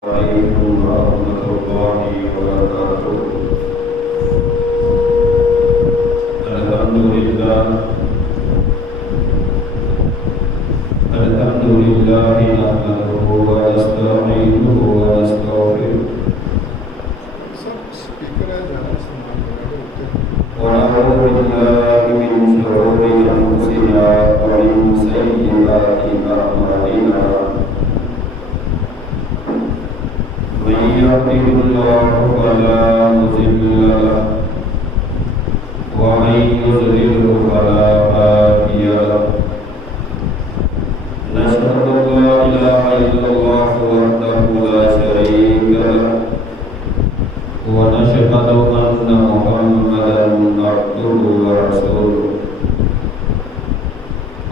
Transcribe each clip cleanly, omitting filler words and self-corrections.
عليكم ورحمة الله وبركاته. الحمد لله نحمده ونستعينه ونستغفره ونعوذ بالله من شرور أنفسنا ومن سيئات أعمالنا. من يهده الله فلا مضل له ومن يضلل فلا هادي له. نشهد أن لا إله إلا الله وحده لا شريك له ونشهد أن محمدا عبده ورسوله.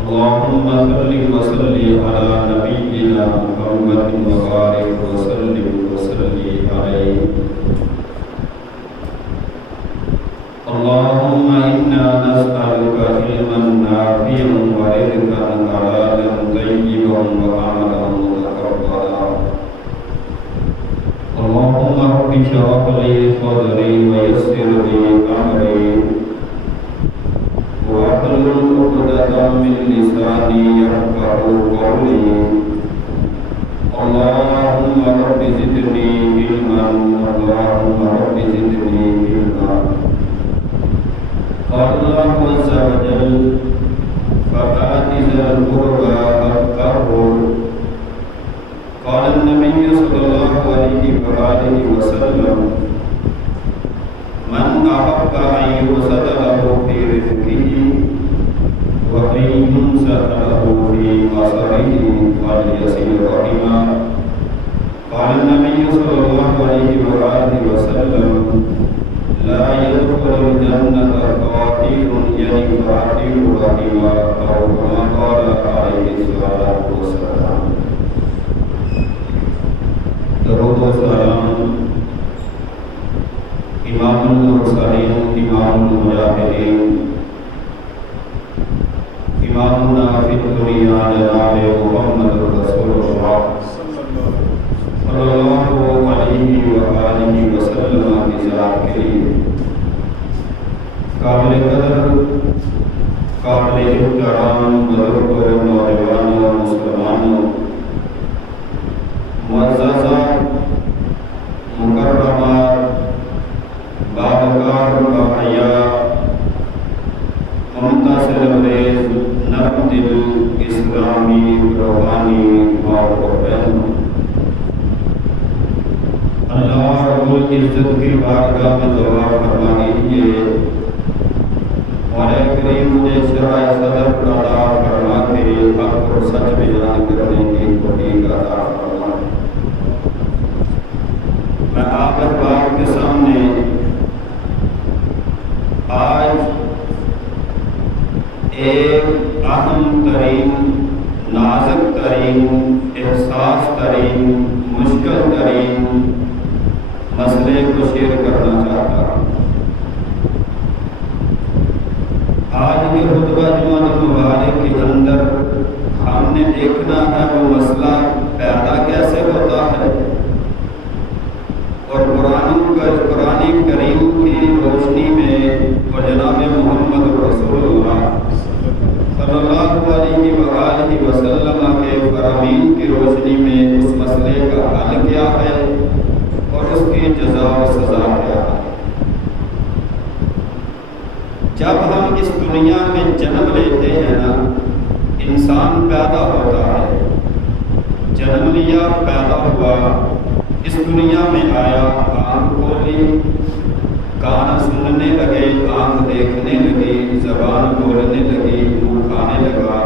اللهم صل وسلم على نبينا محمد وبارك وسلم عليه. اللهم إنا نسألك علما نافعا ورزقا حلالا طيبا وعملا متقبلا. اللهم رب اشرح لي صدري ويسر لي أمري واحلل عقدة من لساني يفقهوا قولي. اللهم رب زدني علما اللهم رب زدني علما. قال الله عز وجل فآت ذا القربى حقه. قال النبي صلى الله عليه وآله وسلم من أحب أن يبسط له في رزقه وأن ينسأ له في أثره فليصل رحمه. قال النبي صلى الله عليه وآله وسلم لا يدخل الجنة قاتل يعني قاتل رحمه أو كما قال عليه الصلاة والسلام. درود و سلام امام المرسلین امام المجاہدین امامنا فی الدنیا جناب محمد رسول اللہ صلی اللہ علیہ وآلہ وسلم کی ذات کے لیے قابل قدر قابل احترام بزرگوں نوجوانوں مسلمانوں معززات مکرمات باوقار باحیا ممتا سے لبریز نرم دل اسلامی روحانی ماں و بہنوں، اللہ رب العزت کی بارگاہ میں دعا فرما دیجیے مولا کریم مجھے شرح صدر عطا فرما کے حق اور سچ بیان کرنے کی توفیق عطا فرما. میں آپ احباب کے سامنے آج ایک اہم ترین نازک ترین احساس ترین مشکل ترین مسئلے کو شیئر کرنا چاہتا ہوں. آج کے خطبہ جمعہ مبارک کے اندر ہم نے دیکھنا ہے وہ مسئلہ پیدا کیسے ہوتا ہے اور قرآن کریم کی روشنی میں اور جناب محمد رسول اللہ صلی اللہ علیہ وآلہ وسلم کے فرامین کی روشنی میں اس مسئلے کا حل کیا ہے اور اس کی جزا و سزا کیا ہے. جب ہم اس دنیا میں جنم لیتے ہیں نا، انسان پیدا ہوتا ہے، جنم لیا، پیدا ہوا، اس دنیا میں آیا، آنکھ کھولی، کان سننے لگے، آنکھ دیکھنے لگی، زبان بولنے لگی، منہ کھانے لگا.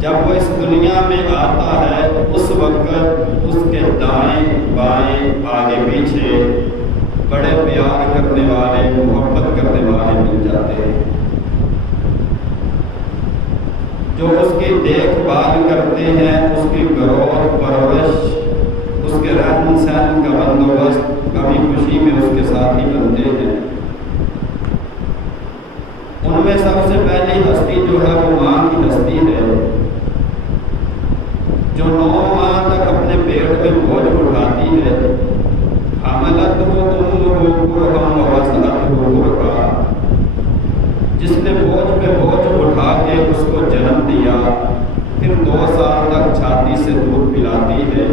جب وہ اس دنیا میں آتا ہے اس وقت اس کے دائیں بائیں آگے پیچھے بڑے پیار کرنے والے محبت کرنے والے مل جاتے ہیں جو اس کی دیکھ بھال کرتے ہیں، اس کی گروتھ پرورش، اس کے رہن سہن کا بندوبست، کبھی خوشی میں اس کے ساتھی بنتے ہیں. ان میں سب سے پہلی ہستی جو ہے وہ ماں کی ہستی ہے جو 9 پیٹ میں بوجھ اٹھاتی ہے، حملتہ امہ کرہا ووضعتہ کرہا، جس نے بوجھ پہ بوجھ اٹھا کے اس کو جنم دیا، پھر 2 سال تک چھاتی سے دودھ پلاتی ہے،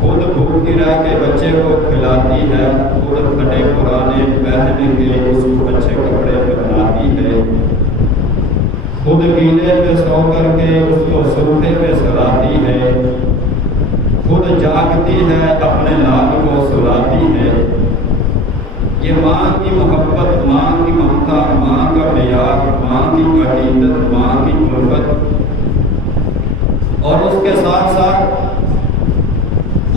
خود بھوکی رہ کے بچے کو کھلاتی ہے، خود پھٹے پرانے پہن کے اس کو اچھے کپڑے پہناتی ہے، خود گیلے پہ سو کر کے اس کو سوکھے پہ سلاتی ہے، خود جاگتی ہے اپنے لال کو سلاتی ہے۔ یہ ماں کی محبت، ماں کی ممتا، ماں کا معیار، ماں کی عقیدت، ماں کی الفت، اور اس کے ساتھ ساتھ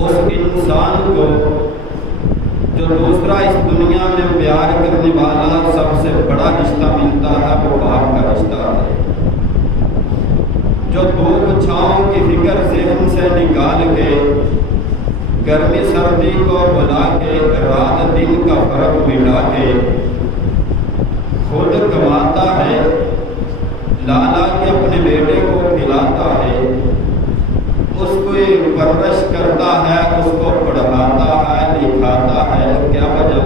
اس انسان کو جو دوسرا اس دنیا میں پیار کرنے والا سب سے بڑا رشتہ ملتا ہے وہ باپ کا رشتہ ہے، جو دھوپ چھاؤں کی فکر ذہن سے نکال کے گرمی سردی کو بلا کے رات دن کا فرق مٹا کے خود کماتا ہے، لالا کے اپنے بیٹے کو کھلاتا ہے، اس کو پرورش کرتا ہے، اس کو پڑھاتا ہے، لکھاتا ہے، کیا وجہ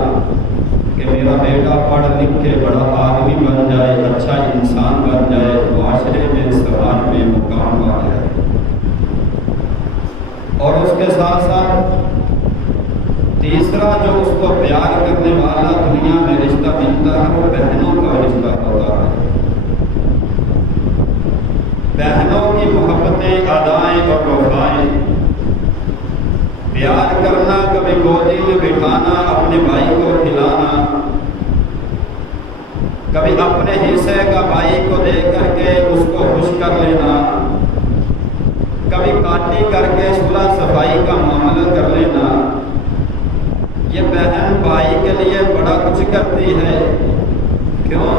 کہ میرا بیٹا پڑھ لکھ کے بڑا آدمی بن جائے، اچھا انسان بن جائے، معاشرے میں سماج میں مقام پا جائے۔ اور اس کے ساتھ ساتھ تیسرا جو اس کو پیار کرنے والا دنیا میں رشتہ ملتا ہے وہ بہنوں کا رشتہ ہوتا ہے۔ بہنوں کی محبتیں، ادائیں اور وفائیں، پیار کرنا، کبھی گودی میں بٹھانا، اپنے بھائی کو کھلانا، کبھی اپنے حصے کا بھائی کو دے کر کے اس کو خوش کر لینا، کبھی پارٹی کر کے صلح صفائی کا معاملہ کر لینا، یہ بہن بھائی کے لیے بڑا کچھ کرتی ہے۔ کیوں؟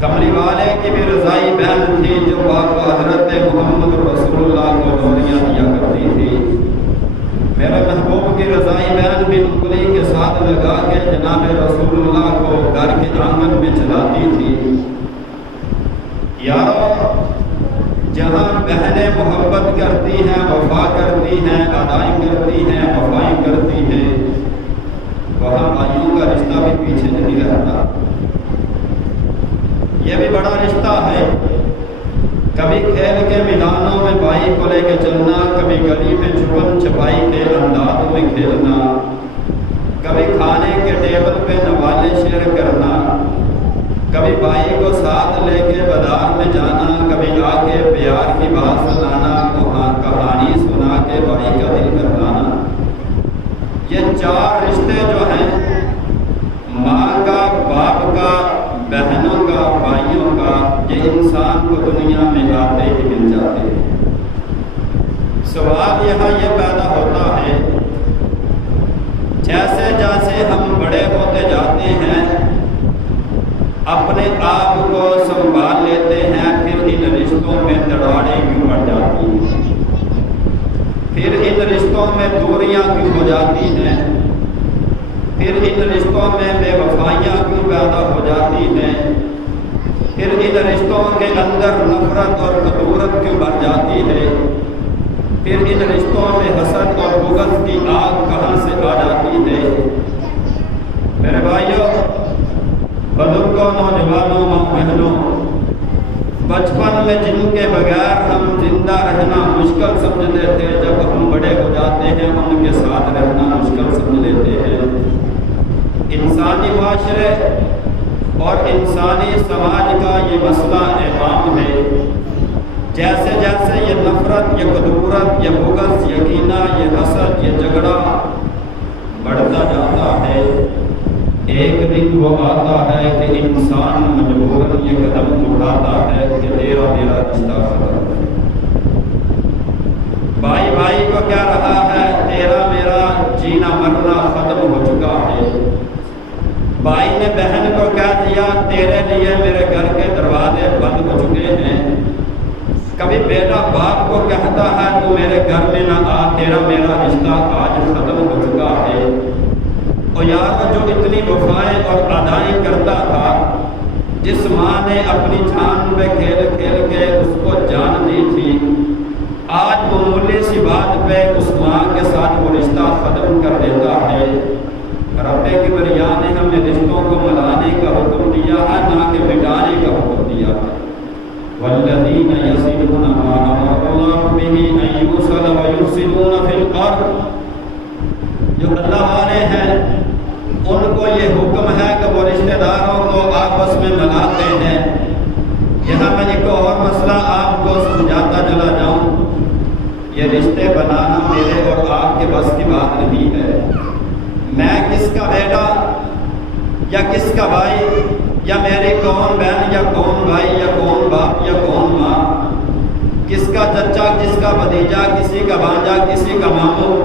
کملی والے کی بھی رضائی بہن تھی جو باپ حضرت محمد رسول اللہ کو ڈوریاں دیا کرتی تھی۔ میرے محبوب کی رضائی بہن بھی انگلی کے ساتھ لگا کے جناب رسول اللہ کو گھر کے آنگن میں چلاتی تھی۔ یارو، جہاں بہنیں محبت کرتی ہیں، وفا کرتی ہیں، ادائیں کرتی ہیں، وفائیں کرتی ہیں، وہاں بھائیوں کا رشتہ بھی پیچھے نہیں رہتا۔ یہ بھی بڑا رشتہ ہے۔ کبھی کھیل کے میدانوں میں بھائی کو لے کے چلنا، کبھی گلی میں چھپن چھپائی کے انداز میں کھیلنا، کبھی کھانے کے ٹیبل پہ نوالے شیئر کرنا، کبھی بھائی کو ساتھ لے کے بازار میں جانا، کبھی آ کے پیار کی بات سنانا، کہانی سنا کے بھائی کا دل کروانا۔ یہ 4 رشتے جو ہیں، ماں کا، باپ کا، بہنوں کا، بھائیوں کا، یہ انسان کو دنیا میں آتے ہی مل جاتے ہیں۔ سوال یہاں یہ پیدا ہوتا ہے، جیسے جیسے ہم بڑے ہوتے جاتے ہیں، اپنے آپ کو سنبھال لیتے ہیں، پھر ان رشتوں میں دراڑیں کیوں پڑ جاتی ہیں؟ پھر ان رشتوں میں دوریاں کیوں ہو جاتی ہیں؟ پھر ان رشتوں میں بے وفائیاں کیوں پیدا ہو جاتی ہیں؟ پھر ان رشتوں کے اندر نفرت اور کدورت کیوں بڑھ جاتی ہے؟ پھر ان رشتوں میں حسد اور بغض کی آگ کہاں سے آ جاتی ہے؟ میرے بھائیوں، بزرگوں، نوجوانوں، ماں بہنوں، بچپن میں جن کے بغیر ہم زندہ رہنا مشکل سمجھتے تھے، جب ہم بڑے ہو جاتے ہیں ان کے ساتھ رہنا مشکل سمجھ لیتے ہیں۔ انسانی معاشرے اور انسانی سماج کا یہ مسئلہ اہم ہے۔ جیسے جیسے یہ نفرت، یہ کدورت، یہ بغض، یہ کینہ، یہ حسد، یہ جھگڑا بڑھتا جاتا ہے، ایک دن وہ آتا ہے کہ انسان مجبوراً یہ قدم اٹھاتا ہے کہ تیرا میرا رشتہ ختم ہے۔ بھائی بھائی کو کہہ رہا ہے تیرا میرا جینا مرنا ختم ہو چکا ہے۔ بھائی نے بہن کو کہہ دیا تیرے لیے میرے گھر کے دروازے بند ہو چکے ہیں۔ کبھی بیٹا باپ کو کہتا ہے تو میرے گھر میں نہ آ، تیرا میرا رشتہ آج ختم ہو چکا ہے۔ اور یار، جو اتنی وفائیں اور ادائیں کرتا تھا، جس ماں نے اپنی جان پہ کھیل کھیل کے اس کو جان دی تھی، آج معمولی سی بات پہ اس ماں کے ساتھ وہ رشتہ ختم کر دیتا ہے۔ رب کبریا نے ہمیں رشتوں کو ملانے کا حکم دیا ہے، نہ کہ مٹانے کا حکم دیا ہے۔ والذین یصلون ما امر اللہ بہ ان یوصل ویفسدون فی الارض، جو اللہ والے ہیں ان کو یہ حکم ہے کہ وہ رشتہ داروں کو آپس میں ملاتے ہیں۔ یہاں میں ایک اور مسئلہ آپ کو سمجھاتا چلا جاؤں، یہ رشتے بنانا میرے اور آپ کے بس کی بات نہیں ہے۔ میں کس کا بیٹا یا کس کا بھائی یا میری کون بہن یا کون بھائی یا کون باپ یا کون ماں، کس کا چچا کس کا بھتیجا، کسی کا بھانجا کسی کا ماموں،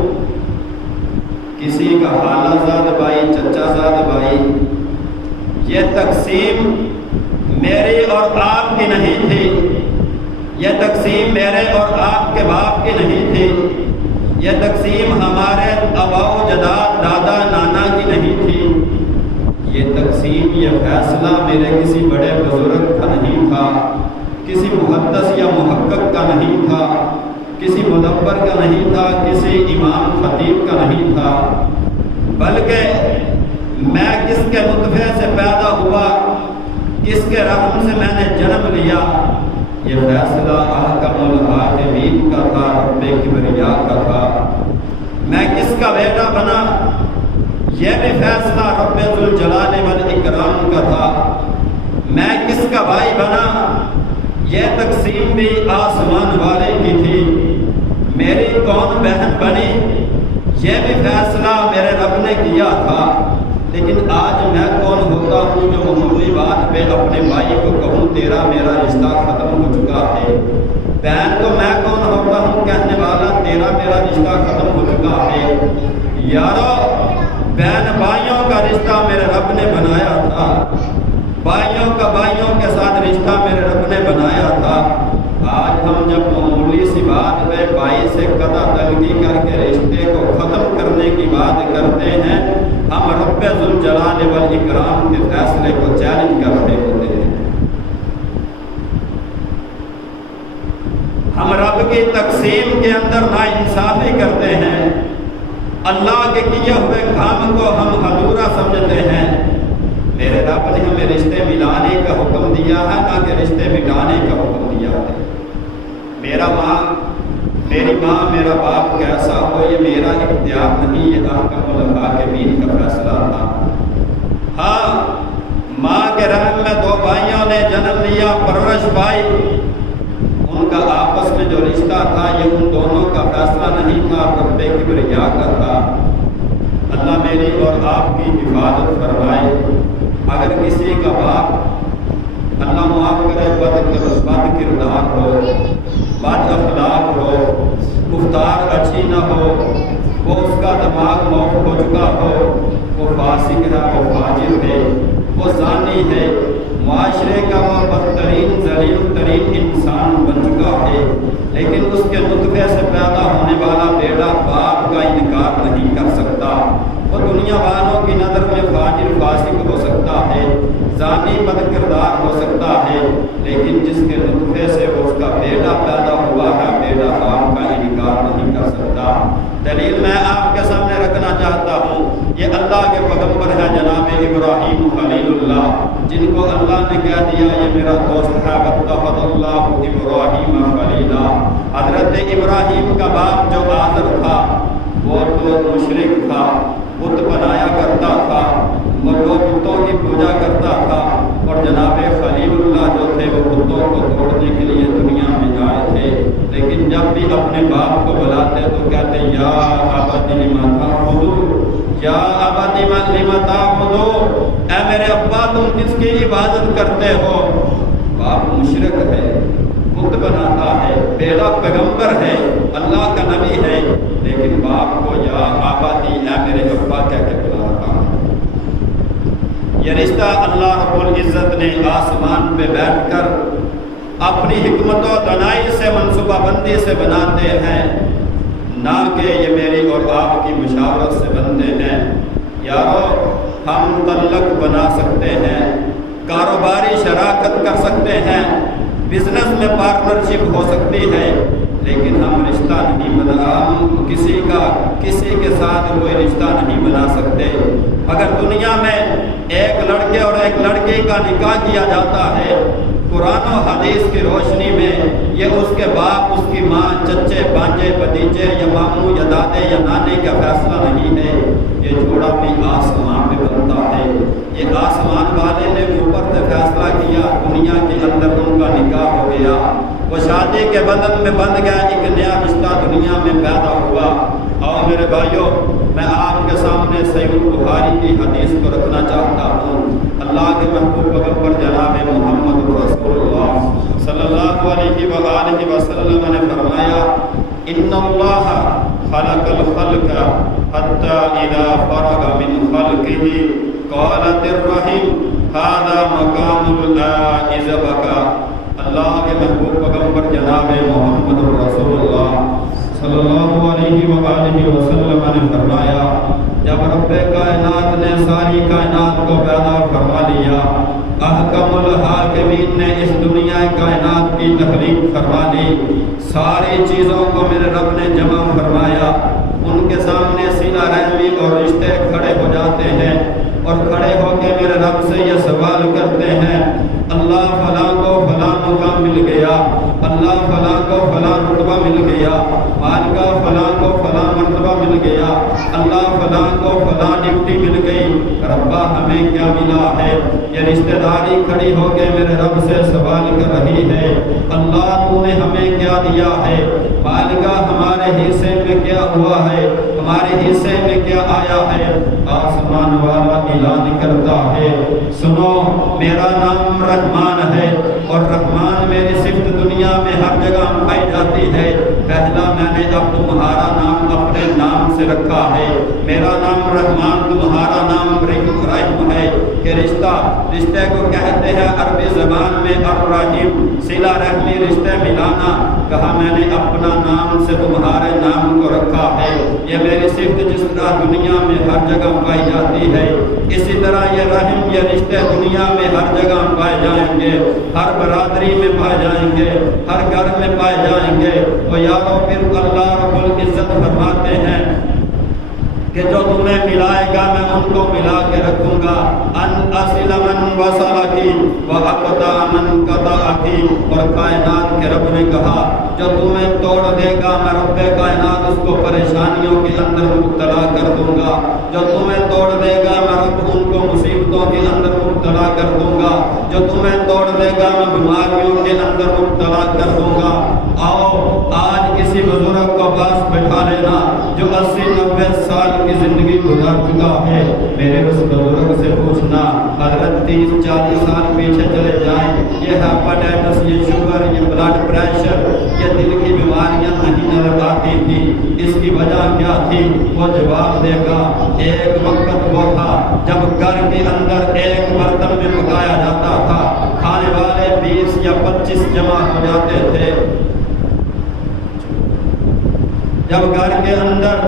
کسی کا خالہ زاد بھائی چچا زاد بھائی، یہ تقسیم میری اور آپ کی نہیں تھی، یہ تقسیم میرے اور آپ کے باپ کی نہیں تھی، یہ تقسیم ہمارے آبا و جداد دادا نانا کی نہیں تھی، یہ تقسیم یہ فیصلہ میرے کسی بڑے بزرگ کا نہیں تھا، کسی محدث یا محقق کا نہیں تھا، کسی مدبر کا نہیں تھا، کسی امام خطیب کا نہیں تھا، بلکہ میں کس کے نطفے سے پیدا ہوا، کس کے رحم سے میں نے جنم لیا، یہ فیصلہ احکم الحاکمین کا تھا، رب کبریا کا تھا۔ میں کس کا بیٹا بنا، یہ بھی فیصلہ رب ذوالجلال والاکرام کا تھا۔ میں کس کا بھائی بنا، یہ تقسیم بھی آسمان والے کی تھی۔ میری کون بہن بنی، یہ بھی فیصلہ میرے رب نے کیا تھا۔ لیکن آج میں کون ہوتا ہوں جو معمولی بات پہ اپنے بھائی کو کہوں تیرا میرا رشتہ ختم ہو چکا ہے، بہن کو میں کون ہوتا ہوں کہنے والا تیرا میرا رشتہ ختم ہو چکا ہے۔ یارو، بہن بھائیوں کا رشتہ میرے رب نے بنایا تھا، بھائیوں کا بھائیوں کے ساتھ رشتہ میرے رب نے بنایا تھا۔ آج ہم جب معمولی سی بات پہ بھائی سے قطع تلگی کر کے رشتے کو ختم کرنے کی بات کرتے ہیں، ہم رب ذوالجلال والاکرام کے فیصلے کو چیلنج کر رہے ہوتے ہیں۔ ہم رب کی تقسیم کے اندر ناانصافی کرتے ہیں، اللہ کے کیے ہوئے کام کو ہم ادھورا سمجھتے ہیں۔ میرے رب نے ہمیں رشتے ملانے کا حکم دیا ہے، نہ کہ رشتے مٹانے کا حکم دیا ہے۔ میری ماں میرا باپ کیسا ہو یہ میرا اختیار نہیں، یہ احکم الحاکمین کا فیصلہ تھا۔ ہاں، ماں کے رحم میں دو بھائیوں نے جنم لیا، پرورش پائی، ان کا آپس میں جو رشتہ تھا یہ ان دونوں کا فیصلہ نہیں تھا، رب کبریا کا تھا۔ اللہ میری اور آپ کی حفاظت فرمائے۔ اگر کسی کا باپ اللہ معاف کرے بد کردار ہو، بد اخلاق ہو، گفتار اچھی نہ ہو، وہ اس کا دماغ موف ہو چکا ہو، وہ فاسق ہے، وہ فاجر ہے، وہ زانی ہے، معاشرے کا وہ بدترین ذلیل ترین انسان بن چکا ہے، لیکن اس کے نطفے سے پیدا ہونے والا بیٹا باپ کا انکار نہیں کر سکتا۔ وہ دنیا والوں کی نظر میں فاجر فاسق ہو سکتا ہے، زانی بد کردار ہو سکتا ہے، لیکن جس کے نطفے سے اس کا بیٹا پیدا ہوا ہے، بیٹا باپ کا انکار نہیں کر سکتا۔ دلیل میں آپ کے سامنے رکھنا چاہتا ہوں، یہ اللہ کے پیغمبر ہے جناب ابراہیم خلیل اللہ، جن کو اللہ نے کہہ دیا یہ میرا دوست ہے، واتخذ اللہ ابراہیم خلیلا۔ حضرت ابراہیم کا باپ جو آزر تھا وہ تو مشرک تھا، بت بنایا کرتا تھا، وہ بتوں کی پوجا کرتا تھا، اور جناب خلیل اللہ جو تھے وہ بتوں کو توڑنے کے لیے دنیا میں آئے تھے، لیکن جب بھی اپنے باپ کو بلاتے تو کہتے یا ابت لم تعبدون، یا ابت لم تعبدون، اے میرے ابا تم کس کی عبادت کرتے ہو؟ باپ مشرک ہے، بت بناتا ہے، بیٹا پیغمبر ہے، اللہ کا نبی ہے، لیکن باپ کو یا آبادی اے میرے ابا کہہ کے بلا رہا ہے۔ یہ رشتہ اللہ رب العزت نے آسمان پہ بیٹھ کر اپنی حکمت و دانائی سے منصوبہ بندی سے بناتے ہیں، نہ کہ یہ میری اور آپ کی مشاورت سے بنتے ہیں۔ یارو، ہم تعلق بنا سکتے ہیں، کاروباری شراکت کر سکتے ہیں، بزنس میں پارٹنرشپ ہو سکتی ہے، لیکن ہم رشتہ نہیں بنا، کسی کے ساتھ کوئی رشتہ نہیں بنا سکتے۔ اگر دنیا میں ایک لڑکے اور ایک لڑکی کا نکاح کیا جاتا ہے، قرآن و حدیث کی روشنی میں یہ اس کے باپ، اس کی ماں، چچے، بانجے، بھتیجے یا ماموں یا دادے یا نانے کا فیصلہ نہیں ہے، یہ جوڑا بھی آسمان پہ بنتا ہے۔ یہ آسمان والے نے اوپر سے فیصلہ کیا، دنیا کے اندر ان کا نکاح ہو گیا، وہ شادی کے بندھن میں بندھ گیا، ایک نیا رشتہ دنیا میں پیدا ہوا۔ اور میرے بھائیوں، میں آپ کے سامنے صحیح بخاری کی حدیث کو رکھنا چاہتا ہوں۔ اللہ کے محبوب پیغمبر جناب محمد رسول اللہ صلی اللہ علیہ وآلہ وسلم نے فرمایا، ان اللہ خلق الخلق حتی اذا فرغ من خلقه قالت الرحم هذا مقام العائز بکا۔ اللہ کے محبوب پیغمبر جناب محمد رسول اللہ صلی اللہ علیہ وآلہ وسلم نے فرمایا، جب رب کائنات نے ساری کائنات کو پیدا فرما لیا، احکم الحاکمین نے اس دنیا کائنات کی تخلیق فرما لی، ساری چیزوں کو میرے رب نے جمع فرمایا، ان کے سامنے صلہ رحمی اور رشتے کھڑے ہو جاتے ہیں، اور کھڑے ہو کے میرے رب سے یہ سوال کرتے ہیں، اللہ فلاں کو فلاں مقام مل گیا، اللہ فلاں کو فلاں رتبہ مل گیا، مالکہ فلاں کو فلاں مرتبہ مل گیا، اللہ فلاں کو فلاں ڈپٹی مل گئی، ربا ہمیں کیا ملا ہے؟ یہ رشتہ داری کھڑی ہو کے میرے رب سے سوال کر رہی ہے، اللہ تو نے ہمیں کیا دیا ہے؟ مالکہ ہمارے حصے میں کیا ہوا ہے؟ ہمارے حصے میں کیا آیا ہے؟ آسمان والا اعلان کرتا ہے، سنو میرا نام رحمان ہے، اور رحمان میری صفت دنیا میں ہر جگہ پائی جاتی ہے، پہلا میں نے اب تمہارا نام اپنے نام سے رکھا ہے، میرا نام رحمان، تمہارا نام رحم ہے، کہ رشتے کو کہتے ہیں عربی زبان میں الرحیم، صلہ رحمی، رشتے ملانا، کہا میں نے اپنا نام سے تمہارے نام کو رکھا ہے، یہ میری صفت جس طرح دنیا میں ہر جگہ پائی جاتی ہے، اسی طرح یہ رحم، یہ رشتے دنیا میں ہر جگہ پائے جائیں گے، ہر برادری میں پائے جائیں گے، ہر گھر میں پائے جائیں گے۔ تو یارو پھر اللہ رب العزت فرماتے ہیں کہ جو تمہیں ملائے گا میں ان کو ملا کے رکھوں گا، ان اصل من وصلکی واقطع من قطعکی، اور کائنات کے رب نے کہا جو تمہیں توڑ دے گا میں رب کائنات اس کو پریشانیوں کے اندر مبتلا کر دوں گا، جو تمہیں توڑ دے گا میں رب ان کو مصیبتوں کے اندر مبتلا کر دوں گا، جو تمہیں توڑ دے گا میں بیماریوں کے اندر مبتلا کر دوں گا۔ آؤ آج کسی بزرگ کو پاس بٹھا لینا جو 80-90 سال کی زندگی گزار چکا ہے، میرے اس بزرگ سے پوچھنا، حضرت 30-40 سال پیچھے چلے جائیں، یہ ہیپاٹائٹس، یہ شوگر، یہ بلڈ پریشر، یہ دل کی بیماریاں نہیں نظر آتی تھی، اس کی وجہ کیا تھی؟ وہ جواب دے گا، ایک وقت وہ تھا جب گھر کے اندر ایک برتن میں پکایا جاتا تھا، کھانے والے 20 یا 25 جمع ہو جاتے تھے، جب گھر کے اندر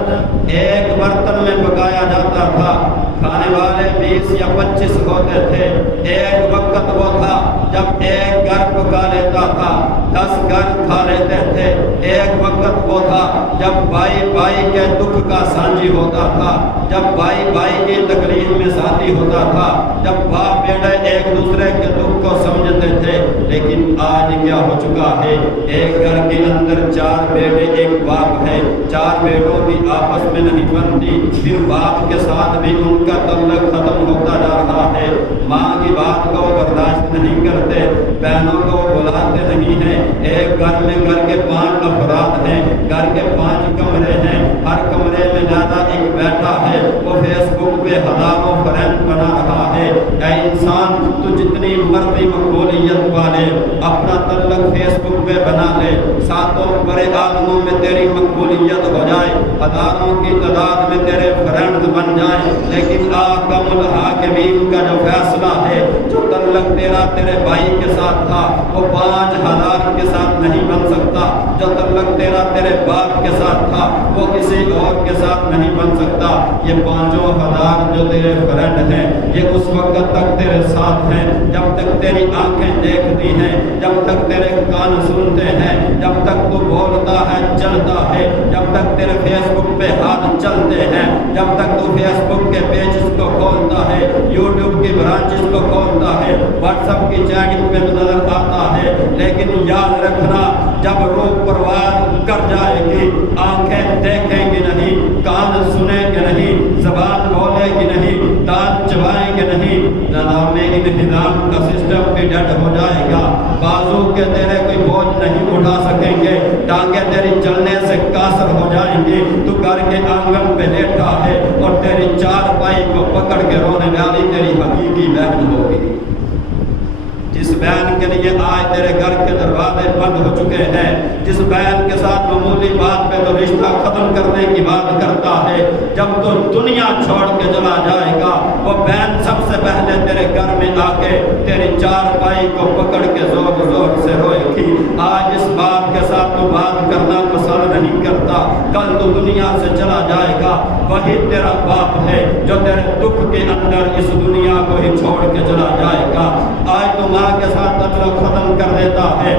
ایک برتن میں پکایا جاتا تھا، کھانے والے 20 یا 25 ہوتے تھے، ایک وقت وہ تھا جب ایک گھر پکا لیتا تھا 10 گھر کھا لیتے تھے، ایک وقت وہ تھا جب بھائی بھائی کے دکھ کا سانجی ہوتا تھا، جب بھائی بھائی کی تکلیف میں ساتھی ہوتا تھا، جب باپ بیٹے ایک دوسرے کے دکھ کو سمجھتے تھے۔ لیکن آج کیا ہو چکا ہے؟ ایک گھر کے اندر 4 بیٹے، ایک باپ ہے، 4 بیٹوں کی آپس میں نہیں بنتی، پھر باپ کے ساتھ بھی ان کا تعلق ختم ہوتا جا رہا ہے، ماں کی بات کو برداشت نہیں کرتے، بہنوں کو بلاتے نہیں ہیں، ایک گھر میں گھر کے 5 افراد ہیں، گھر کے 5 کمرے ہیں، ہر کمرے میں زیادہ ایک بیٹھا ہے، وہ فیس بک پہ ہزاروں فرینڈ بنا رہا ہے۔ اے انسان، تو جتنی مرضی مقبولیت والے اپنا تعلق فیس بک پہ بنا لے، 7 بڑے عالموں میں تیری مقبولیت ہو جائے، ہزاروں کی تعداد میں تیرے فرینڈ بن جائیں، لیکن احکم الحاکمین کا جو فیصلہ ہے، جو تعلق تیرا تیرے بھائی کے ساتھ تھا وہ 5000 کے ساتھ نہیں بن سکتا، جو تعلق تیرا تیرے باپ کے ساتھ تھا وہ کسی اور کے ساتھ نہیں بن سکتا۔ یہ 5000 جو تیرے فرینڈ ہیں یہ اس وقت تک تیرے ساتھ ہیں جب تک تیری آنکھیں دیکھتی ہیں، جب تک تیرے کان سنتے ہیں، جب تک تو بولتا ہے چلتا ہے، جب تک تیرے فیس بک پہ ہاتھ چلتے ہیں، جب تک تو فیس بک کے پیجز کو کھولتا ہے، یوٹیوب کی برانچز کو کھولتا ہے، واٹس ایپ کی چیٹنگ پہ تو نظر آتا ہے، لیکن یاد رکھنا جب روح پرواز کر جائے گی، آنکھیں دیکھیں گی نہیں، کان سنیں گے نہیں، زبان بولے گی نہیں، دانت چبائیں گے نہیں، نظام انہدام کا سسٹم بھی ڈیڈ ہو جائے گا، بازو کے تیرے کوئی بوجھ نہیں اٹھا سکیں گے، ٹانگیں تیری چلنے سے قاصر ہو جائیں گی، تو گھر کے آنگن پہ لیٹا ہے اور تیری چار پائی کو پکڑ کے رونے والی تیری حقیقی بہن ہوگی، جس بہن کے لیے آج تیرے گھر کے دروازے بند ہو چکے ہیں، جس بہن کے ساتھ معمولی بات پہ تو رشتہ ختم کرنے کی بات کرتا ہے، جب تو دنیا چھوڑ کے چلا جائے گا وہ بہن سب سے پہلے تیرے گھر میں آ کے تیری چار پائی کو پکڑ کے زور زور سے روئے گی۔ آج اس بات کے ساتھ تو بات کرنا پسند نہیں کرتا، کل تو دنیا سے چلا جائے گا، وہی تیرا باپ ہے جو تیرے دکھ کے اندر اس دنیا کو ہی چھوڑ کے چلا جائے گا۔ آج تو ماں کے ساتھ تعلق ختم کر دیتا ہے،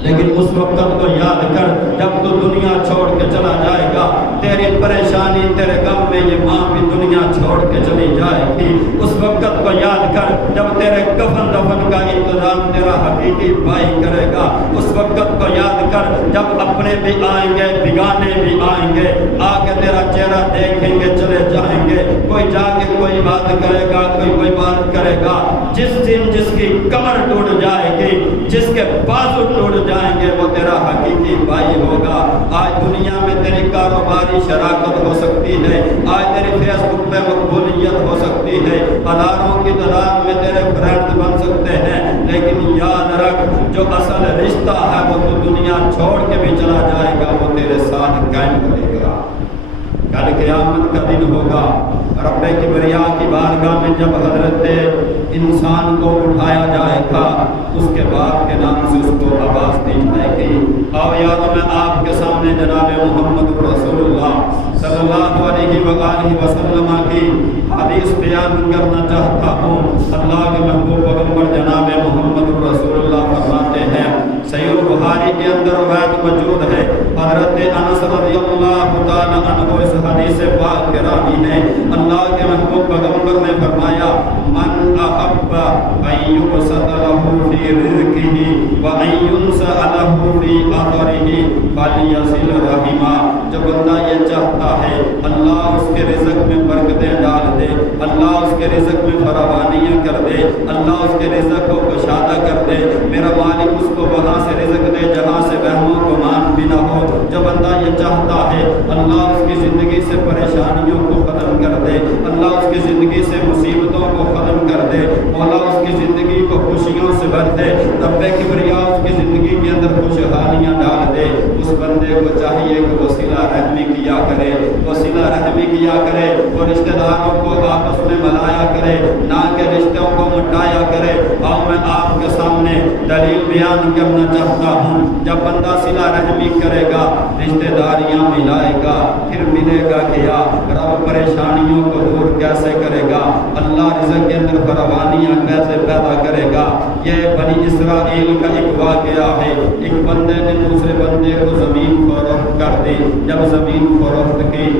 لیکن اس وقت کو یاد کر جب تو دنیا چھوڑ کے چلا جائے گا، تیری پریشانی تیرے غم میں یہ ماں بھی دنیا چھوڑ کے چلی جائے گی۔ اس وقت کو یاد کر جب تیرے کفن دفن کا انتظام تیرا حقیقی بھائی کرے گا۔ اس وقت کو یاد کر جب اپنے بھی آئیں گے بیگانے بھی آئیں گے، آ کے تیرا چہرہ دیکھیں گے چلے جائیں گے، کوئی جا کے کوئی بات کرے گا، کوئی بات کرے گا۔ جس دن جس کی کمر ٹوٹ جائے گی، جس کے بازو ٹوٹ جائیں گے، وہ تیرا حقیقی بھائی ہوگا۔ آج دنیا میں تیری کاروباری شراکت ہو سکتی ہے، آج تیری فیس بک پہ مقبولیت ہو سکتی ہے، ہزاروں کی تعداد میں تیرے فرینڈ بن سکتے ہیں، لیکن یاد رکھ جو اصل رشتہ ہے وہ تو دنیا چھوڑ کے بھی چلا جائے گا، وہ تیرے ساتھ قائم کرے گا۔ کل قیامت کا دن ہوگا، رب کبریا کی بارگاہ میں جب حضرت انسان کو اٹھایا جائے گا، اس کے باپ کے نام سے اس کو آواز دی جائے گی۔ آؤ یارو میں آپ کے سامنے جناب محمد رسول اللہ صلی اللہ علیہ وآلہ وسلم کی حدیث بیان کرنا چاہتا ہوں۔ اللہ کے محبوب پیغمبر جناب محمد رسول اللہ فرماتے ہیں، صحیح بخاری کے اندر روایت موجود ہے، حضرت انس رضی اللہ تعالی عنہ اس حدیث پاک کے راوی ہیں، اللہ کے محبوب پیغمبر نے فرمایا، من احب ان یبسط له فی رزقہ وان ینسأ له فی اثرہ فلیصل رحمہ۔ جو بندہ یہ چاہتا ہے اللہ اس کے رزق میں برکتیں ڈال دے، اللہ اس کے رزق میں فراوانیاں کر دے، اللہ اس کے رزق کو کشادہ کر دے، میرا مالک اس کو وہاں سے رزق دے جہاں سے وہم و گمان بھی نہ ہو۔ جو بندہ یہ چاہتا ہے اللہ اس کی زندگی سے پریشانیوں کو ختم کر دے، اللہ اس کی زندگی سے مصیبتوں کو ختم کر دے، مولا اس کی زندگی کو خوشیوں سے بھر دے، رب کبریا اس کی زندگی کے اندر خوشحالیاں ڈال دے، اس بندے کو چاہیے کہ وہ صلہ رحمی کیا کرے، وہ صلہ رحمی کیا کرے، وہ رشتہ داروں کو آپس میں ملایا کرے، نہ کہ رشتوں کو مٹایا کرے۔ اور میں آپ کے سامنے دلیل بیان کرنا چاہتا ہوں، جب بندہ صلہ رحمی کرے گا، رشتہ داریاں ملائے گا، پھر ملے گا کیا؟ رب پریشانیوں کو دور کیسے کرے گا؟ اللہ رزق کے اندر فراوانیاں کیسے پیدا کرے گا؟ یہ بنی اسرائیل کا ایک واقعہ ہے، ایک بندے نے دوسرے بندے کو زمین فروخت کر دی، جب زمین فروخت کی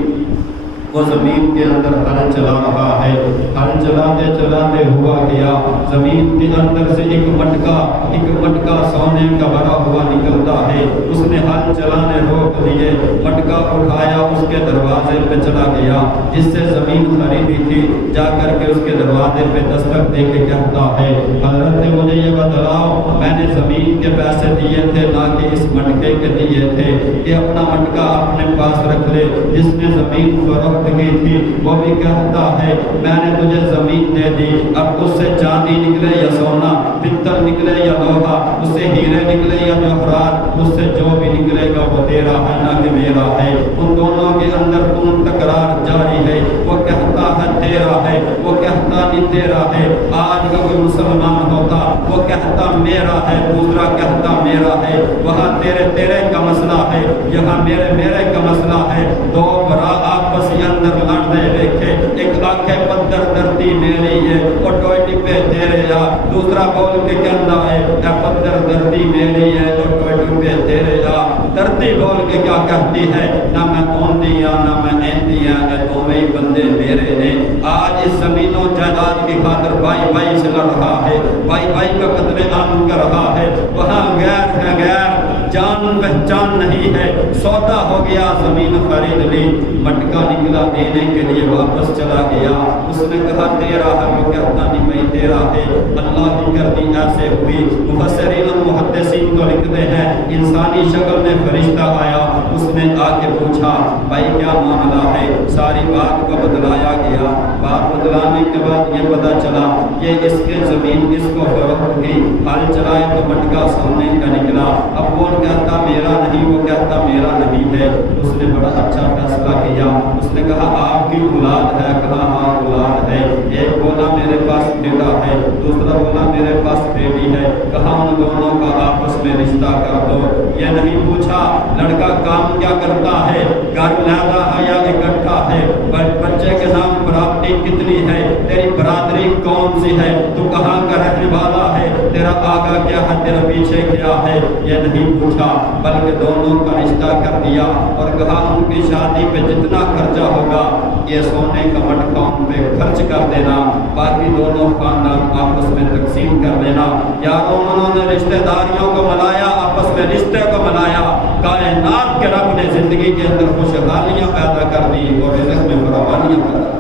وہ زمین کے اندر ہل چلا رہا ہے، ہل چلاتے چلاتے ہوا گیا، زمین کے اندر سے ایک مٹکا سونے کا بھرا ہوا نکلتا ہے، اس نے ہل چلانے روک دیے، مٹکا اٹھایا اس کے دروازے پہ چلا گیا، جس سے زمین خریدی تھی، جا کر کے اس کے دروازے پہ دستک دے کے کہتا ہے، حضرت مجھے یہ بتلاؤ میں نے زمین کے پیسے دیے تھے نہ کہ اس مٹکے کے دیے تھے، کہ اپنا مٹکا اپنے پاس رکھ لے۔ جس نے زمین فروخت کی تھی وہ بھی کہتا ہے میں نے تجھے زمین دے دی، اب اس سے چاندی نکلے یا سونا، پتل نکلے یا لوہا، اس سے ہیرے نکلے یا جوہرات، اس سے جو بھی نکلے گا وہ تیرا ہے نہ کہ میرا ہے۔ ان دونوں کے اندر تکرار جاری ہے، وہ کہتا ہے تیرا ہے، وہ کہتا نہیں تیرا ہے۔ آج کا کوئی مسلمان ہوتا وہ کہتا میرا ہے، دوسرا کہتا میرا ہے، وہاں تیرے کا مسئلہ ہے، یہاں میرے کا مسئلہ ہے، دو برا آپس اندر لڑنے دیکھے، ایک آنکھیں پتھر دھرتی میری ہے اور ٹوئے ٹپے تیرے یا دوسرا بول کے کہنا ہے اے پتھر دھرتی میری ہے اور ٹوئے ٹپے تیرے یا دھرتی بول کے کیا کہتی ہے نہ میں اوندی یا نہ میں ایندی یا اے دونوں ہی بندے میرے نے آج اس زمین و جائیداد کی خاطر بھائی بھائی سے لڑ رہا ہے بھائی بھائی کا قتل عام کر رہا ہے وہاں غیر ہے غیر جان پہچان نہیں ہے سودا ہو گیا زمین خرید لی مٹکا نکلا دینے کے لیے واپس چلا گیا اس نے کہا تیرا ہے وہ کہتا نہیں میں تیرا ہے اللہ کی کردی ایسے ہوئی مفسرین و محدثین تو لکھتے ہیں انسانی شکل میں فرشتہ آیا اس نے آ کے پوچھا بھائی کیا معاملہ ہے ساری بات کو بتلایا گیا بات بتلانے کے بعد یہ پتہ چلا یہ اس کے زمین اس کو فروخت کی حال چلائے تو مٹکا سونے کا نکلا اب وہ کہتا میرا نہیں وہ کہتا میرا نہیں ہے اس نے بڑا اچھا فیصلہ کیا اس نے کہا آپ کی اولاد ہے کہا ہاں اولاد ہے ایک بولا میرے پاس بیٹا ہے دوسرا بولا میرے پاس بیٹی ہے کہا ان دونوں کا آپس میں رشتہ کر دو یہ نہیں پوچھا لڑکا کام کیا کرتا ہے گھر لینا ہے یا اکٹھا ہے بچے کے نام پراپرٹی کتنی ہے تیری برادری کون سی ہے تو کہاں کا رہنے والا ہے تیرا آگا کیا ہے تیرا پیچھے کیا ہے یہ نہیں پوچھا بلکہ دونوں کا رشتہ کر دیا اور کہا ان کی شادی پہ جتنا خرچہ ہوگا یہ سونے کا مٹکا ان پہ خرچ کر دینا باقی دونوں خاندان آپس میں تقسیم کر لینا یاروں انہوں نے رشتہ داریوں کو ملایا آپس میں رشتے کو ملایا کائنات کے رب نے زندگی کے اندر خوشحالیاں پیدا کر دی اور رزق میں فراوانیاں پیدا کر دی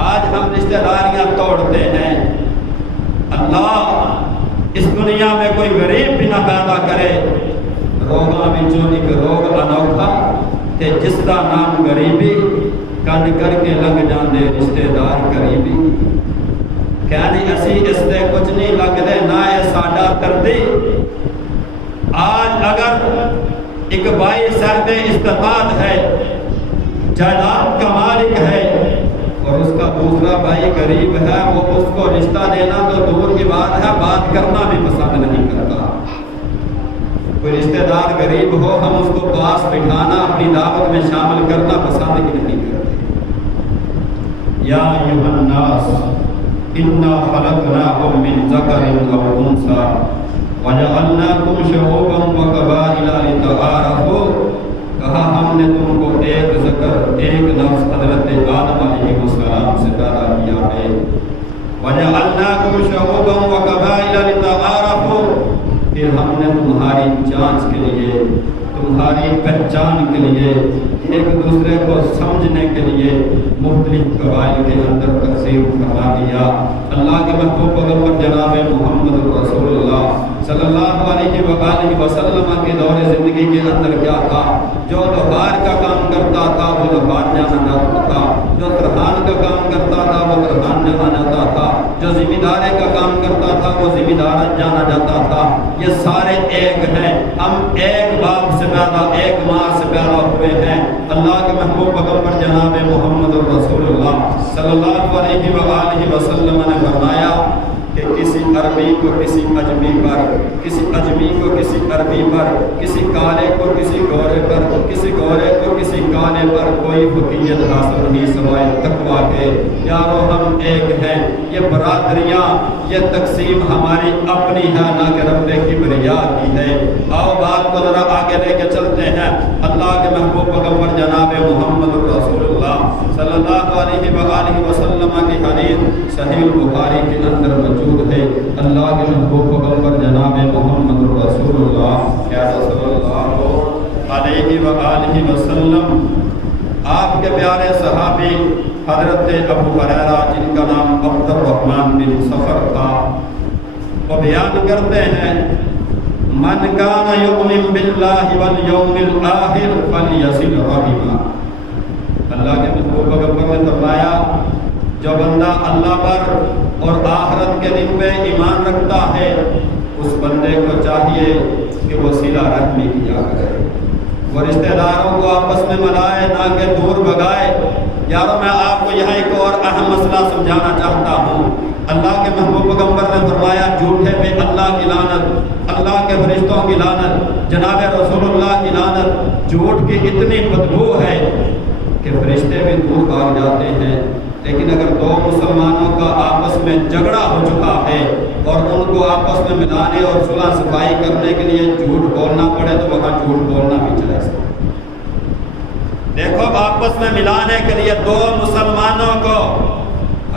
آج ہم رشتہ داریاں توڑتے ہیں اللہ اس دنیا میں کوئی غریب بھی نہ پیدا کرے روگاں وچوں ایک روگ انوکھا تے جس دا نام غریبی کنڈ کر کے لگ جاندے رشتہ دار قریبی کہنی اسی اس دے کچھ نہیں لگ دے نہ اے ساڈا کردی آج اگر ایک بھائی صاحب استطاعت ہے جائیداد کا مالک ہے اور اس کا دوسرا بھائی غریب ہے وہ اس کو رشتہ دینا تو دور کی بات ہے بات کرنا بھی پسند نہیں کرتا کوئی رشتہ دار غریب ہو ہم اس کو پاس بٹھانا اپنی دعوت میں شامل کرنا پسند ہی نہیں کرتے یا ایھا الناس انا خلقناکم من ذکر و انثى وجعلناکم شعوبا وقبائل لتعارفوا کہا ہم نے تم کو ایک ذکر ایک نفس حضرت آدم علیہ السلام سے پیدا کیا ہے وَجَعَلْنَاكُمْ شَعُوبًا وَقَبَائِلَ لِتَعَارَفُوا پھر ہم نے تمہاری جانچ کے لیے تمہاری پہچان کے لیے ایک دوسرے کو سمجھنے کے لیے مختلف قبائل کے اندر تقسیم کروا دیا اللہ کے محبوب پیغمبر جناب محمد رسول اللہ صلی اللہ علیہ وآلہ وسلم کے دور زندگی کے اندر کیا تھا جو لوہار کا کام کرتا تھا وہ لوہار جانا جاتا تھا جو ترہان کا کام کرتا تھا وہ ترہان جانا جاتا تھا جو ذمہ دارے کا کام کرتا تھا وہ ذمہ دار جانا جاتا تھا یہ سارے ایک ہیں ہم ایک باپ سے پیدا ایک ماں سے پیدا ہوئے ہیں اللہ کے محبوب پیغمبر جناب محمد رسول اللہ صلی اللہ علیہ وآلہ وسلم نے فرمایا کہ کسی عربی کو کسی اجمی پر کسی اجمی کو کسی عربی پر کسی کالے کو کسی گورے پر کسی گورے کو کسی کالے پر کوئی فقیت حاصل نہیں سوائے تقویٰ کے یارو ہم ایک ہیں یہ برادریاں یہ تقسیم ہماری اپنی ہے نہ کہ رب کبریا کی ہے آؤ بات کو ذرا آگے لے کے چلتے ہیں اللہ کے محبوب پیغمبر جناب محمد رسول اللہ صلی اللہ علیہ وآلہ وسلم کی حدیث صحیح البخاری کے اندر موجود ہے اللہ کے محبوب پیغمبر جناب محمد رسول اللہ صلی اللہ علیہ وآلہ وسلم آپ کے پیارے صحابی حضرت ابو ہریرہ جن کا نام عبد الرحمن بن صخر تھا وہ بیان کرتے ہیں من کان یؤمن باللہ والیوم الآخر فلیصل رحمہ اللہ کے محبوب پیغمبر نے فرمایا جو بندہ اللہ پر اور آخرت کے دن پہ ایمان رکھتا ہے اس بندے کو چاہیے کہ وہ صلہ رحمی کیا کرے وہ رشتہ داروں کو آپس میں ملائے نہ کہ دور بھگائے یارو میں آپ کو یہاں ایک اور اہم مسئلہ سمجھانا چاہتا ہوں اللہ کے محبوب پیغمبر نے فرمایا جھوٹے پہ اللہ کی لعنت اللہ کے فرشتوں کی لعنت جناب رسول اللہ کی لعنت جھوٹ کی اتنی بدبو ہے کہ فرشتے بھی دور بھاگ جاتے ہیں، لیکن اگر دو مسلمانوں کا آپس میں جھگڑا ہو چکا ہے اور ان کو آپس میں ملانے اور صلح صفائی کرنے کے لیے جھوٹ بولنا پڑے تو وہاں جھوٹ بولنا بھی چلے سکتا۔ دیکھو آپس میں ملانے کے لیے دو مسلمانوں کو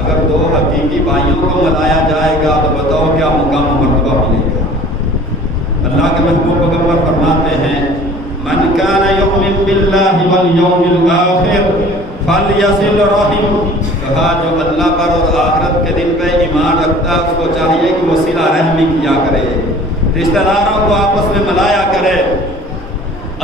اگر دو حقیقی بھائیوں کو ملایا جائے گا تو بتاؤ کیا مقام و مرتبہ ملے گا۔ اللہ کے محبوب پیغمبر فرماتے ہیں من کان یؤمن باللہ والیوم الآخر فلیصل رحم، کہا جو اللہ پر اور آخرت کے دن پہ ایمان رکھتا ہے اس کو چاہیے کہ وہ صلہ رحمی کیا کرے، رشتہ داروں کو آپس میں ملایا کرے۔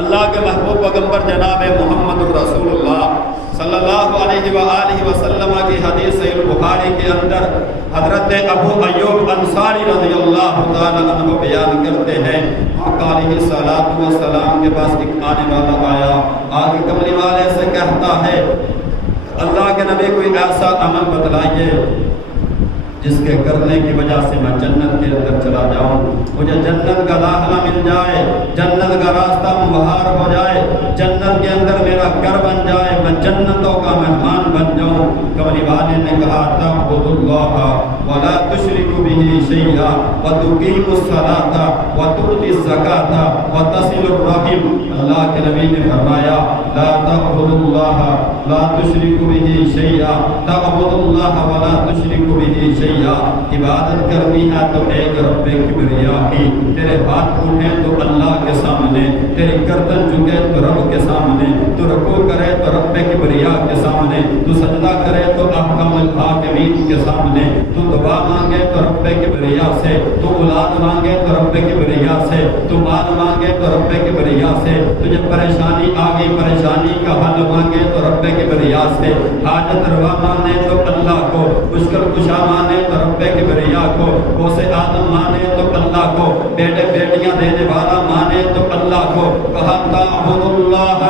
اللہ کے محبوب پیغمبر جناب محمد الرسول اللہ صلی اللہ علیہ وآلہ وسلم کی حدیث صحیح بخاری کے اندر حضرت ابو ایوب انصاری رضی اللہ تعالی عنہ بیان کرتے ہیں، آقا علیہ الصلوۃ والسلام کے پاس ایک آنے والا آیا، آگے کملی والے سے کہتا ہے اللہ کے نبی کوئی ایسا عمل بتلائیے جس کے کرنے کی وجہ سے میں جنت کے اندر چلا جاؤں، مجھے جنت کا داخلہ مل جائے، جنت کا راستہ مبہار ہو جائے، جنت کے اندر میرا گھر بن جائے، میں جنتوں کا مہمان بن جاؤں۔ کملی والے نے کہا تعبد اللہ ولا تشرک به شیئا وتقیم الصلاۃ وتؤتی الزکاۃ وتصل الرحم۔ اللہ کے نبی نے فرمایا لا تعبد اللہ لا تشرک به شیئا، تعبد اللہ ولا تشرک به شیئا، عبادت کرنی ہے تو ایک رب کبریا کی، تیرے ہاتھ اٹھیں تو اللہ کے سامنے، تیری گردن جھکے تو رب کے سامنے، تو رکوع کرے تو رب کبریا کے سامنے، تو سجدہ کرے تو احکم الحاکمین کے سامنے، تو دعا مانگے تو رب کبریا سے، تو اولاد مانگے تو رب کبریا سے، تو مال مانگے تو رب کبریا سے، تجھے پریشانی آ گئی پریشانی کا حل مانگے تو رب کبریا سے، حاجت روا مانے تو اللہ کو، مشکل کشا مانے تو رب کبریا کو، غوث آدم مانے تو اللہ کو، بیٹے بیٹیاں دینے والا مانے تو اللہ کو۔ کہا تعبد اللہ،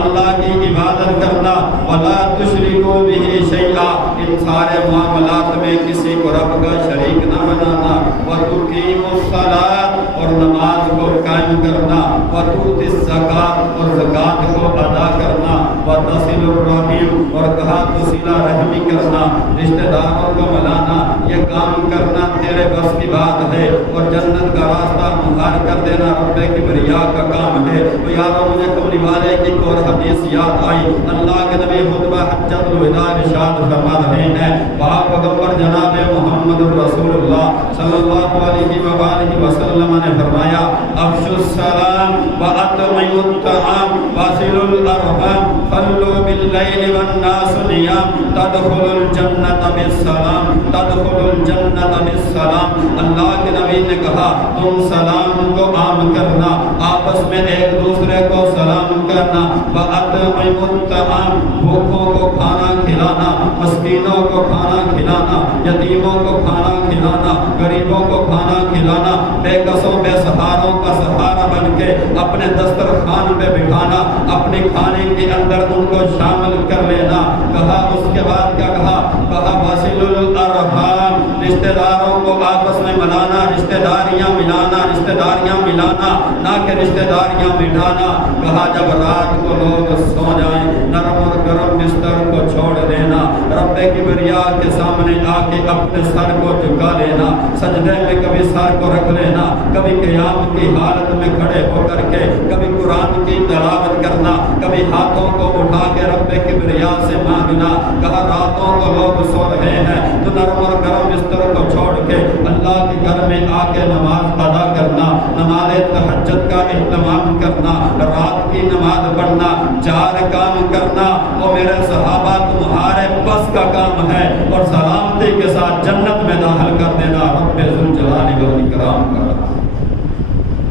اللہ کی عبادت کرنا، ولا تشرکوا به شیئا، ان سارے معاملات میں کسی کو رب کا شریک نہ بنانا، وتقیم الصلاۃ، اور نماز کو قائم کرنا، وتؤتی الزکاۃ، اور زکات کو ادا کرنا، وتصل الرحم، اور کہا تو صلہ رحمی کرنا، رشتہ داروں کو ملانا، یہ کام کرنا تیرے بس کی بات ہے، اور جنت کا راستہ مہار کر دینا رب کبریا کا کام ہے۔ تو یارو مجھے کملی والے کی ایک اور حدیث یاد آئی، اللہ کے نبی خطبہ حجۃ الوداع ارشاد فرما رہے ہیں، پاک پیغمبر جناب محمد الرسول اللہ صلی اللہ علیہ وآلہ وسلم نے فرمایا افشوا السلام واطعموا الطعام واصلوا الارحام صلوا باللیل والناس نیام تدخلوا الجنة بالسلام تدخلوا الجنة بالسلام۔ اللہ کے نبی نے کہا تم سلام کو عام کرنا، آپس میں ایک دوسرے کو سلام کرنا، واطعموا الطعام، بھوکوں کو کھانا کھلانا، مسکینوں کو کھانا کھلانا، یتیموں کو کھانا کھلانا، غریبوں کو کھانا کھلانا، بے کسوں بے سہاروں کا سہارا بن کے اپنے دسترخوان پہ بٹھانا، اپنے کھانے کے اندر ان کو شامل کر لینا۔ کہا اس کے بعد کیا کہا؟ کہا واصل الارحام، رشتہ داروں کو آپس میں ملانا، رشتہ داریاں ملانا، رشتہ داریاں ملانا، نہ کہ رشتہ داریاں مٹانا۔ کہا جب رات کو لوگ سو جائیں نرم اور گرم بستر کو چھوڑ دینا، رب کبریا کے سامنے آ کے اپنے سر کو جھکا لینا، سجدے میں کبھی سر کو رکھ لینا، کبھی قیام کی حالت میں کھڑے ہو کر کے، کبھی قرآن کی تلاوت کرنا، کبھی ہاتھوں کو اٹھا کے رب کبریا سے مانگنا۔ کہا راتوں کو لوگ سو رہے ہیں تو نرم اور گرم بستر کو چھوڑ کے اللہ کے گھر میں آ کے نماز ادا کرنا، نماز تہجد کا اہتمام کرنا، رات کی نماز پڑھنا، 4 کام کرنا، وہ میرے صحابہ تمہارے بس کا کام ہے، اور سلامتی کے ساتھ جنت میں داخل کر دینا رب ذوالجلال والاکرام کا۔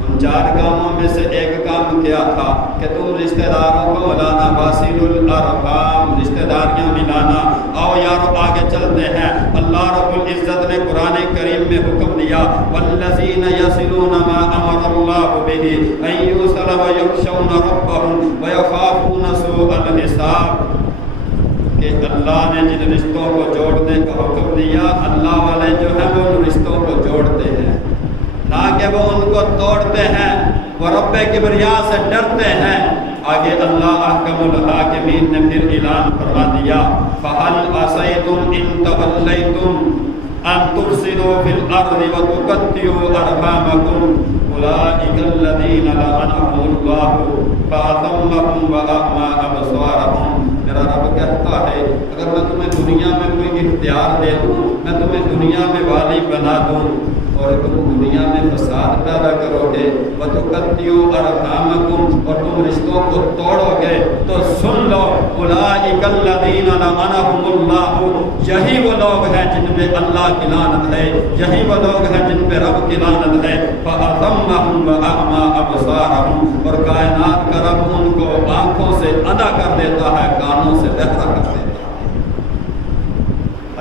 ان 4 کاموں میں سے ایک کام کیا تھا کہ تم رشتہ داروں کو ملانا، واصل الارحام، رشتہ داریاں ملانا۔ آؤ یارو آگے چلتے ہیں، اللہ رب العزت نے قرآن کریم میں حکم دیا والذین یصلون ما امر اللہ بہ ان یوصل ویخشون ربهم ویخافون سوء الحساب، کہ اللہ نے جن رشتوں کو جوڑنے کا حکم دیا، اللہ والے جو ہیں وہ ان رشتوں کو جوڑتے ہیں، نہ کہ وہ ان کو توڑتے ہیں، وہ رب کبریا سے ڈرتے ہیں، آگے اللہ احکم الحاکمین نے پھر اعلان فرما دیا فَهَلْ عَصَيْتُمْ إِن تَوَلَّيْتُمْ أَن تُفْسِدُوا فِي الْأَرْضِ وَتُقَطِّعُوا أَرْحَامَكُمْ أُولَٰئِكَ الَّذِينَ لَعَنَهُمُ اللَّهُ فَأَصَمَّهُمْ وَأَعْمَىٰ أَبْصَارَهُم۔ میرا رب کہتا ہے اگر میں تمہیں دنیا میں کوئی اختیار دے دوں، میں تمہیں دنیا میں والی بنا دوں اور تم دنیا میں فساد پیدا کرو گے وَتُقَطِّعُوا أَرْحَامَكُمْ اور تم رشتوں کو توڑو گے، تو سن لو أُولَٰئِكَ الَّذِينَ لَعَنَهُمُ اللَّهُ، یہی وہ لوگ ہیں جن پہ اللہ کی لعنت ہے، یہی وہ لوگ ہیں جن پہ رب کی لعنت ہے فَأَصَمَّهُمْ وَأَعْمَىٰ أَبْصَارَهُمْ، اور کائنات کا رب ان کو آنکھوں سے اندھا کر دیتا ہے، کانوں سے بہرا کر دیتا ہے۔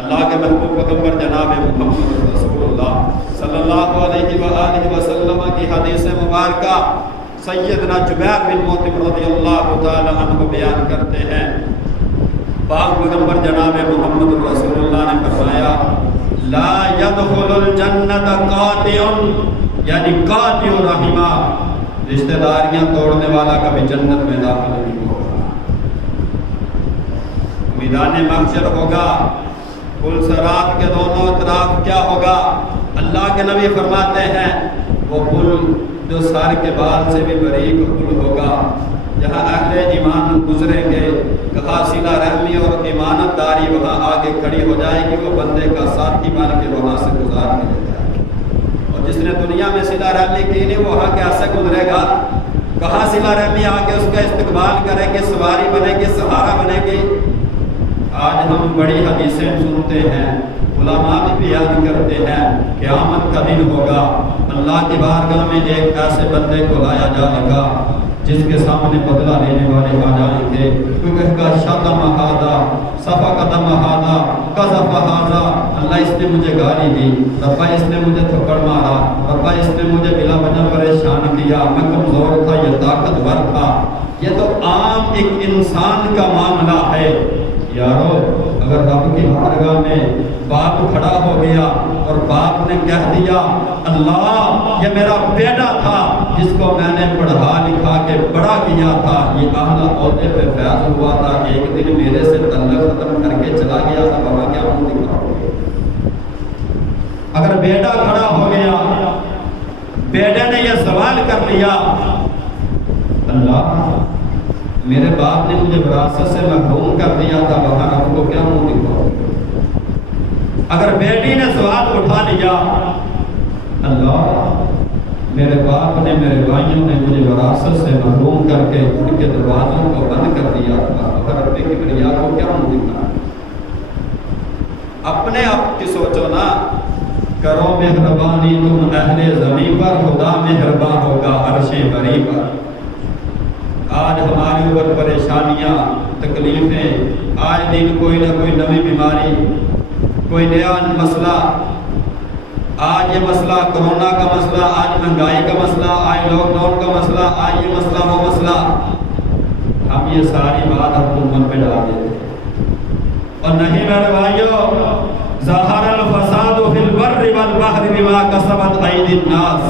اللہ کے محبوب پیغمبر جناب محمد رسول اللہ صلی اللہ علیہ وآلہ وسلم کی حدیث مبارکہ سیدنا جبیر بن مطعم رضی اللہ تعالی عنہ بیان کرتے ہیں، پاک پیغمبر جناب محمد رسول اللہ نے فرمایا لا يدخل الجنت قاطع، یعنی قاطع رحمہ، رشتہ داریاں توڑنے والا کبھی جنت میں داخل نہیں ہوگا۔ میدان محشر ہوگا، پل صراط کے دونوں اطراف کیا ہوگا؟ اللہ کے نبی فرماتے ہیں وہ پل جو سر کے بال سے بھی باریک پل ہوگا، جہاں اہل ایمان گزریں گے، کہا صلہ رحمی اور امانت داری وہاں آگے کھڑی ہو جائے گی، وہ بندے کا ساتھی بن کے وہاں سے گزار کے لے جائے گی۔ اور جس نے دنیا میں صلہ رحمی کی نہیں وہ وہاں کیسے گزرے گا؟ کہاں صلہ رحمی آ کے اس کا استقبال کریں گے، سواری بنے گی، سہارا بنے گی۔ آج ہم بڑی حدیثیں سنتے ہیں، علماء بھی بیان کرتے ہیں، قیامت کا دن ہوگا، اللہ کی بارگاہ میں ایک ایسے بندے کو لایا جائے گا جس کے سامنے بدلہ لینے والے آ جائیں گے، کوئی کہے گا شتم ھذا، سفک دم ھذا، قذف ھذا، اللہ اس نے مجھے گالی دی، ربا اس نے مجھے تھپڑ مارا، ربا اس نے مجھے بلا وجہ پریشان کیا، میں کمزور تھا، یہ طاقتور تھا۔ یہ تو عام ایک انسان کا معاملہ ہے۔ یارو اگر رب کی بارگاہ میں باپ کھڑا ہو گیا اور باپ نے کہہ دیا اللہ یہ میرا بیٹا تھا جس کو میں نے پڑھا لکھا کے بڑا کیا تھا، یہ اعلیٰ عہدے پہ فیض ہوا تھا، ایک دن میرے سے تعلق ختم کر کے چلا گیا تھا، بابا کیا منہ دکھاؤ گے؟ اگر بیٹا کھڑا ہو گیا، بیٹے نے یہ سوال کر لیا اللہ میرے باپ نے مجھے وراثت سے محروم کر دیا تھا، وہاں آپ کو کیا منہ دکھاؤ گے؟ اگر بیٹی نے سوال اٹھا لیا اللہ میرے باپ نے میرے بھائیوں نے مجھے وراثت سے محروم کر کے ان کے دروازوں کو بند کر دیا تھا، اگر رب کبریا کو کیا منہ دکھانا؟ اپنے آپ کی سوچو نا، کرو مہربانی تم اہل زمین پر، خدا مہربان ہوگا عرش بری پر۔ آج ہماری اوپر پریشانیاں، تکلیفیں، آج دن کوئی نہ کوئی نئی بیماری، کوئی نیا مسئلہ، آج یہ مسئلہ کرونا کا مسئلہ، آج مہنگائی کا مسئلہ، آج لاک ڈاؤن کا مسئلہ، آج یہ مسئلہ وہ مسئلہ، ہم یہ ساری بات حکومت پہ ڈال دیتے ہیں۔ اور نہیں میرے بھائیو، ظاہر الفساد فی البر والبحر بما کسبت ایدی الناس،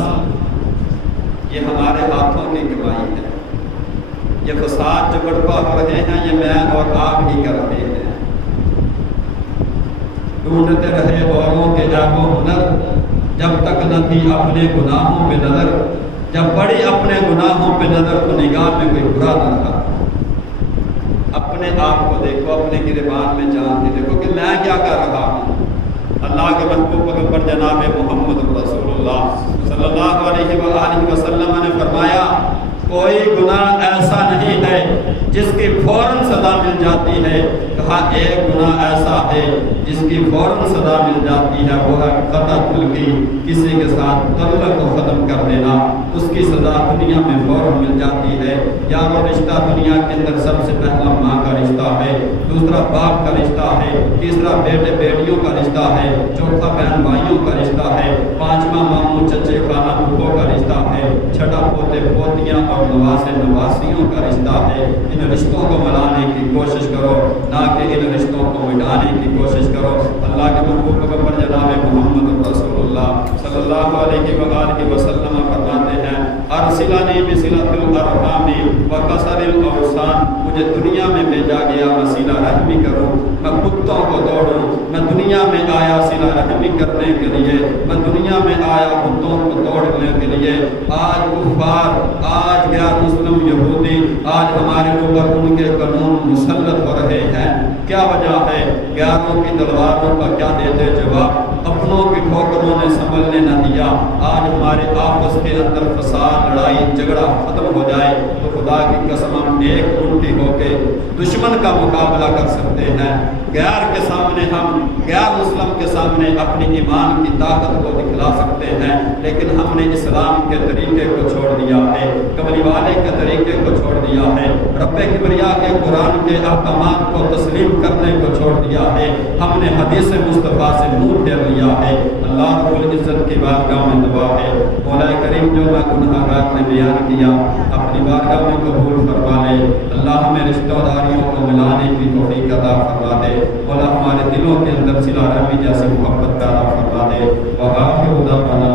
یہ ہمارے ہاتھوں کی کمائی ہے۔ یہ فساد جو برپا ہو رہے ہیں یہ میں اور آپ ہی کر رہے ہیں۔ ڈھونڈتے رہے اوروں کے عیب و ہنر، جب تک نہ تھی اپنے گناہوں پہ نظر، جب پڑی اپنے گناہوں پہ نظر تو نگاہ میں کوئی برا نہ تھا۔ اپنے آپ کو دیکھو، اپنے گریبان میں جان کے دیکھو کہ میں کیا کر رہا ہوں۔ اللہ کے محبوب پیغمبر جناب محمد رسول اللہ صلی اللہ علیہ وآلہ وسلم نے فرمایا کوئی گناہ ایسا نہیں ہے جس کی فوراً سزا مل جاتی ہے، کہا ایک گناہ ایسا ہے جس کی فوراً سزا مل جاتی ہے، وہ ہے قطع کی، کسی کے ساتھ تعلق کو ختم کر دینا، اس کی سزا دنیا میں فوراً مل جاتی ہے۔ یارو رشتہ دنیا کے اندر سب سے پہلا ماں کا رشتہ ہے، دوسرا باپ کا رشتہ ہے، تیسرا بیٹے بیٹیوں کا رشتہ ہے، چوتھا بہن بھائیوں کا رشتہ ہے، پانچواں ماموں چچے خالہ پھوپھوں کا رشتہ ہے، چھٹا پوتے پوتیاں اور نواسے نواسیوں کا رشتہ ہے۔ ان رشتوں کو ملانے کی کوشش کرو، نہ کہ ان رشتوں کو مٹانے کی کوشش کرو۔ اللہ کے محبوب پیغمبر جناب محمد رسول اللہ صلی اللہ علیہ وآلہ وسلم فرماتے ہیں ارسلانی بصلۃ الارحام وکسر الاوثان، مجھے دنیا میں بھیجا گیا میں صلہ رحمی کروں، میں کتوں کو دوڑوں، میں دنیا میں آیا صلہ رحمی کرنے کے لیے، میں دنیا میں آیا کتوں کو توڑنے کے لیے۔ آج کفار، آج غیر مسلم یہودی، آج ہمارے اوپر ان کے قانون مسلط ہو رہے ہیں۔ کیا وجہ ہے؟ غیروں کی تلواروں کا کیا دیتے جواب؟ اپنوں کی ٹھوکروں نے سنبھلنے نہ دیا۔ آج ہمارے آپس کے اندر فساد، لڑائی جھگڑا ختم ہو جائے تو خدا کی قسم ہم ایک منٹی ہو کے دشمن کا مقابلہ کر سکتے ہیں۔ غیر کے سامنے ہم، غیر مسلم کے سامنے اپنی ایمان کی طاقت کو دکھلا سکتے ہیں، لیکن ہم نے اسلام کے طریقے کو چھوڑ دیا ہے، کملی والے کے طریقے کو چھوڑ دیا ہے، رب کبریا کے قرآن کے احکامات کو تسلیم کرنے کو چھوڑ دیا ہے، ہم نے حدیث مصطفیٰ سے منہ پھیر لیا ہے۔ اللہ رب العزت کی بارگاہ میں دعا ہے، مولا کریم جو میں گنہگار نے بیان کیا اپنی بارگاہ میں قبول فرما لے۔ اللہ ہمیں رشتہ داریوں کو ملانے کی توفیق عطا فرما دے، مولا ہمارے دلوں کے اندر صلہ رحمی جیسی محبت پیدا فرما دے۔ وآخر دعوانا